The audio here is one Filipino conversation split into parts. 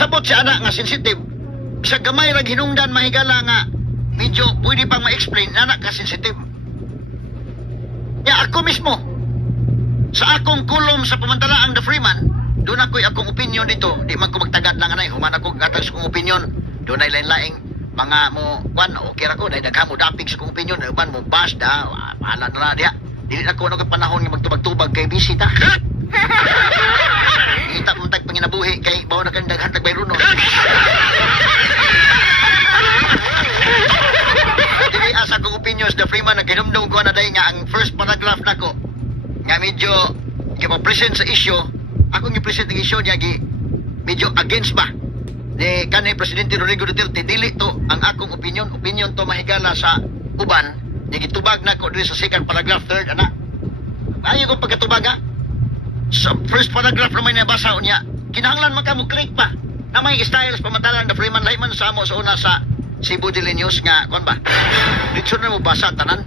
Sabot siya ana nga sensitive. Sa gamay ra hinungdan mahigala nga medyo pwede pang ma-explain na ka sensitive. Ya ako mismo sa akong kulom sa pamantalaang The Freeman, doon ako'y akong opinion dito. Di man ko magtagad lang anay, human ako gatag sa kong opinion. Doon ay lain-laing mga mo kwan okay ra ko dahil daghan mo dapig sa kong opinion, uban mo bas da, bahala na diha. Dili na ko ano panahon nga magtubag-tubag kay bisita. Kita mo tag panginabuhi kay bawo na kan daghan tag bayron no. Dili asa kong opinions The Freeman naghinumdum ko na dahil nga ang first paragraph nako nga medyo present sa issue. Ako nga present ang issue niya medyo against ba ni kanhi Presidente Rodrigo Duterte. Dili to ang akong opinion to mahigala sa uban. Gitubag na ko diri sa second paragraph third ana. Ayo ko pagkatubag ha. Sa first paragraph naman nabasa unya. Kinahanglan man ka mo click pa. Na may styles pamantalan The Freeman lahi man sa amo sa una sa Cebu Daily News nga kon ba. Dito na mo basa tanan.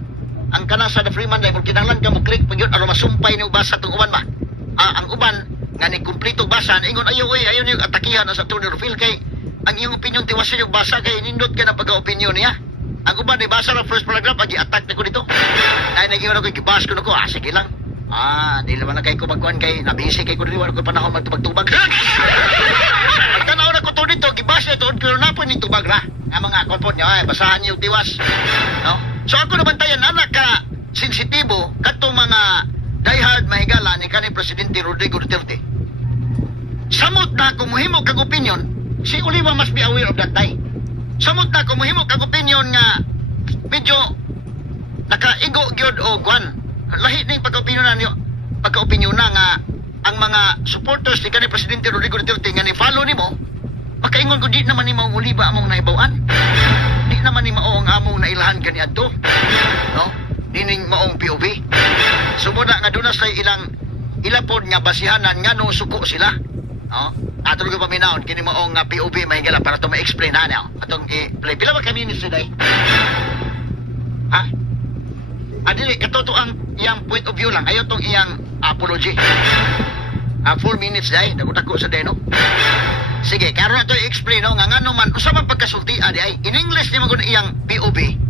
Ang kana sa The Freeman dahil kinahanglan ka mo click pag yun aron masumpay ni basa tong uban ba. Ang uban nga ni kumpleto basa ingon ayaw ni atakihan sa Tony Rufil kay ang iyong opinion tiwasan yung basa kay nindot ka ng pagka-opinion niya. Ang uban ni basa ng first paragraph agi attack na ko dito. Ay naging ako gibas ko nako sige lang. Di naman na kay ko magkuhan kay nabisi kay ko dili wala ko panahon magtubag-tubag. Tanaw na ko to dito gibas na to pero napon ni tubag ra. Ang mga konpon niya ay basahan niyo tiwas. No? So ako naman tayo anak ka sensitibo katong mga diehard mahigala ni kanhi Presidente Rodrigo Duterte. Samot na kung muhimo kag opinion, si Oliva must be aware of that day. Samot na kung muhimo kag opinion nga medyo nakaigo gyud o guan. Lahi ning pagka-opinion na niyo. Pagka-opinion na nga ang mga supporters ni kanhi Presidente Rodrigo Duterte nga ni follow nimo, makaingon ko di naman ni mao Oliva among nahibaw-an. Di naman ni mao ang among nailahan kani adto. No? Dining maong POV. Sumuna nga doon sa ilapod nga basihanan nga no suko sila. No? Ato ko paminahon kini maong POV mahigala para to ma-explain na niya. Atong i-play. Pila ba kami ni today? Ha? Dili katoto ang iyang point of view lang. Ayaw tong iyang apology. 4 minutes day. Nagutako sa day no? Sige, karon na to i-explain no? Nga ngano man usa man pagkasulti adi ay in English ni magud iyang POV.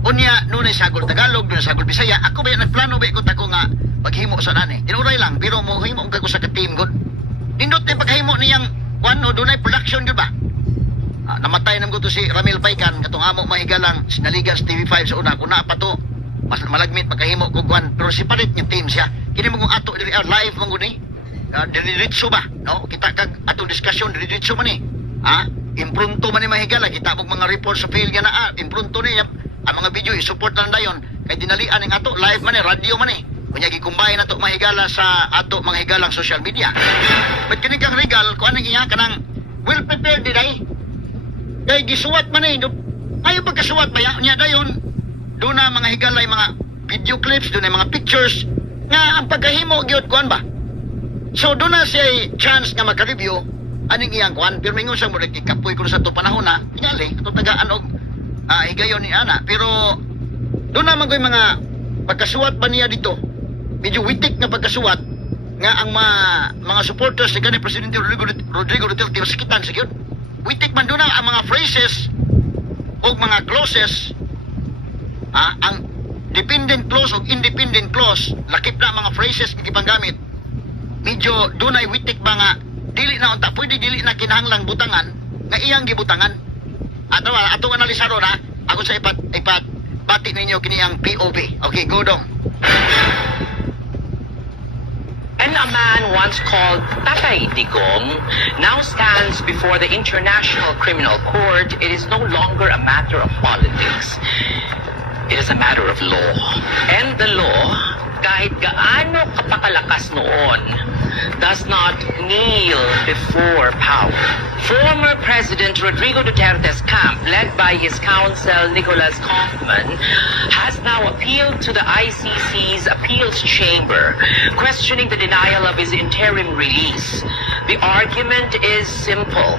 Unya nunay sagol Tagalog, nunay sagol Bisaya. Ako ba nagplano ba ko tako nga paghimo sa nani. Tinuray lang pero mo himo og sa ka-team gud. Nindot ni paghimo niyang kuno dunay production gud ba? Namatay nang to si Ramil Paikan katong amo mahigalang sinaligan sa TV5 sa una kuna pa to. Mas malagmit magkahimo ko kuan pero si palit nga team siya. Kini mo ato diri live man gud ni. Diretso ba? No? Kita kag atong diskusyon diretso man ni. Impronto man ni mahigala kita og mga report sa field nga naa. Impronto ni ang mga video i-support na dayon kay dinalian ning ato live man ni radio man ni kunya gikumbay na to mahigala sa ato mga higalang social media. But kini kang regal kuan ning iya kanang well prepared diday kay gisuwat man ni ayo pagkasuwat ba nya dayon do na mga higalay mga video clips do na mga pictures nga ang pagkahimo gyud kuan ba. So do na siya chance nga maka-review aning iyang kuan pero mingon sa mo kapoy ko sa to panahon na tingali ato tagaan og higayon ni ana pero doon naman ko yung mga pagkasuwat ba niya dito medyo witik na pagkasuwat nga ang mga supporters ni kanhi Presidente Rodrigo Duterte masakitan sa yun witik man doon na ang mga phrases o mga clauses ang dependent clause o independent clause lakip na mga phrases nga gipanggamit medyo doon ay witik ba nga dili na unta pwede dili na kinahanglang butangan nga iyang gibutangan. Atong analisaro na ako sa ipat bati ninyo kini ang POV. Okay, go dong. And a man once called Tatay Digong now stands before the International Criminal Court. It is no longer a matter of politics. It is a matter of law. And the law, kahit gaano kapakalakas noon, does not kneel before power. Former President Rodrigo Duterte's camp, led by his counsel Nicolas Kaufman, has now appealed to the ICC's appeals chamber, questioning the denial of his interim release. The argument is simple,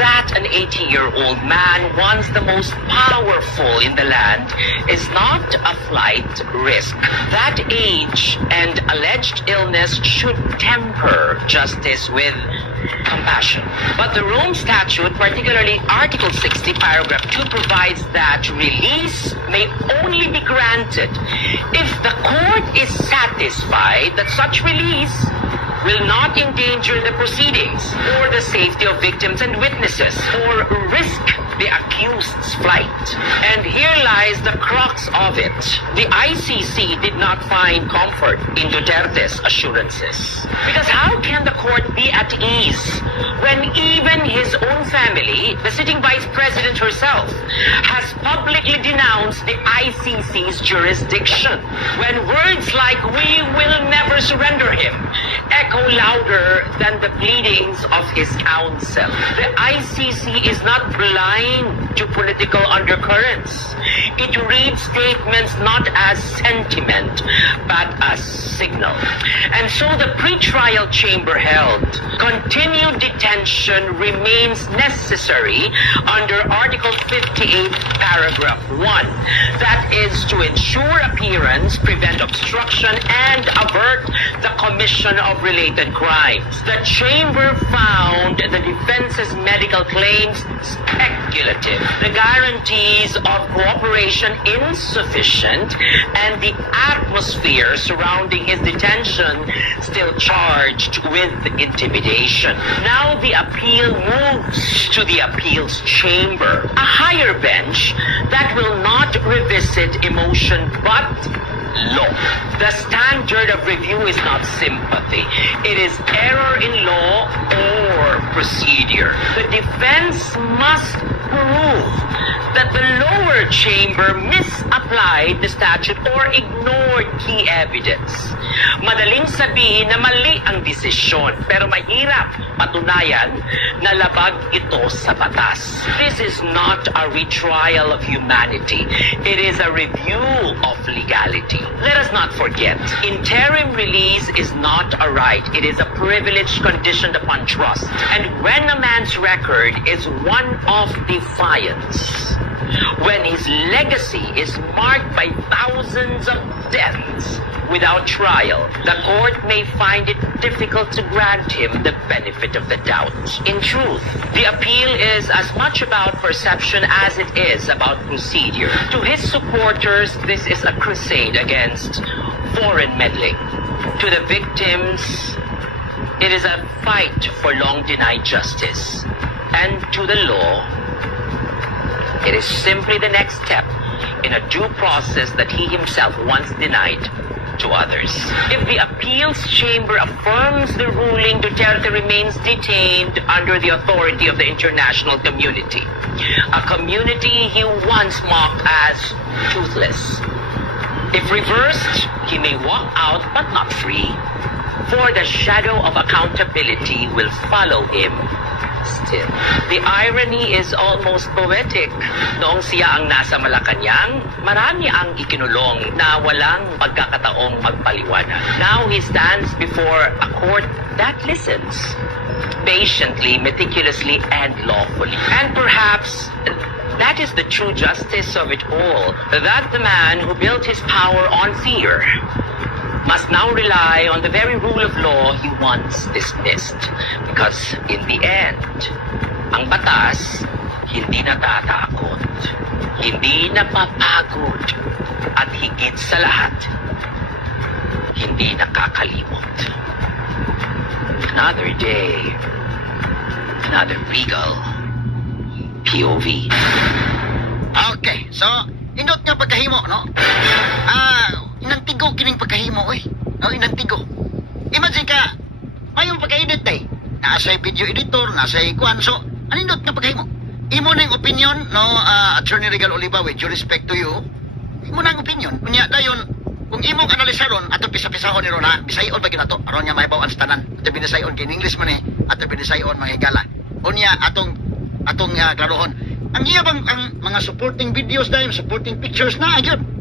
that an 80-year-old man, once the most powerful in the land, is not a flight risk. That age and alleged illness should temper justice with compassion. But the Rome Statute, particularly Article 60, paragraph 2, provides that release may only be granted if the court is satisfied that such release will not endanger the proceedings or the safety of victims and witnesses or risk the accused's flight. And here lies the crux of it. The ICC did not find comfort in Duterte's assurances. Because how can the court be at ease when even his own family, the sitting vice president herself, has publicly denounced the ICC's jurisdiction? When words like "we will never surrender him" echo louder than the pleadings of his counsel. The ICC is not blind to political undercurrents. It reads statements not as sentiment, but as signal. And so the pretrial chamber held, continued detention remains necessary under Article 58, paragraph 1. That is to ensure appearance, prevent obstruction, and avert the commission of related crimes. The chamber found the defense's medical claims speculative, the guarantees of cooperation insufficient, and the atmosphere surrounding his detention still charged with intimidation. Now the appeal moves to the appeals chamber, a higher bench that will not revisit emotion but law. The standard of review is not sympathy. It is error in law or procedure. The defense must prove that the lower chamber misapplied the statute or ignored key evidence. Madaling sabihin na mali ang desisyon, pero mahirap patunayan na labag ito sa batas. This is not a retrial of humanity. It is a review of legality. Let us not forget, interim release is not a right. It is a privilege conditioned upon trust. And when a man's record is one of defiance, when his legacy is marked by thousands of deaths without trial, the court may find it difficult to grant him the benefit of the doubt. In truth, the appeal is as much about perception as it is about procedure. To his supporters, this is a crusade against foreign meddling. To the victims, it is a fight for long-denied justice. And to the law, it is simply the next step in a due process that he himself once denied to others. If the appeals chamber affirms the ruling, Duterte remains detained under the authority of the international community. A community he once mocked as toothless. If reversed, he may walk out but not free, for the shadow of accountability will follow him still. The irony is almost poetic. Noong siya ang nasa Malacanang, marami ang ikinulong na walang pagkakataong magpaliwanag. Now he stands before a court that listens, patiently, meticulously, and lawfully. And perhaps that is the true justice of it all, that the man who built his power on fear must now rely on the very rule of law he once dismissed. Because in the end, ang batas hindi natatakot, hindi napapagod, at higit sa lahat, hindi nakakalimot. Another day, another regal POV. Okay, so, indot nga pagkahimo, no? Inantigo kining pagkahimo, oy. Inantigo. Imagine ka, mayong pagka-edit eh. Nasa'y video editor, nasa'y kuan. So, anindot nga pagkahimo? Imo na yung opinion, no, Attorney Regal Oliva, with due respect to you, imo na ang opinion. Kunya, dayon, kung imong analisaron, ato pisa-pisahon ni Ron, ha? Bisayon ba ginato? Aron niya mahibaw ang stanan. Ato binisayon kay English man eh. Ato binisayon mga higala. Unya, atong klarohon. Ang iya bang ang mga supporting videos dahil, supporting pictures na, ayun.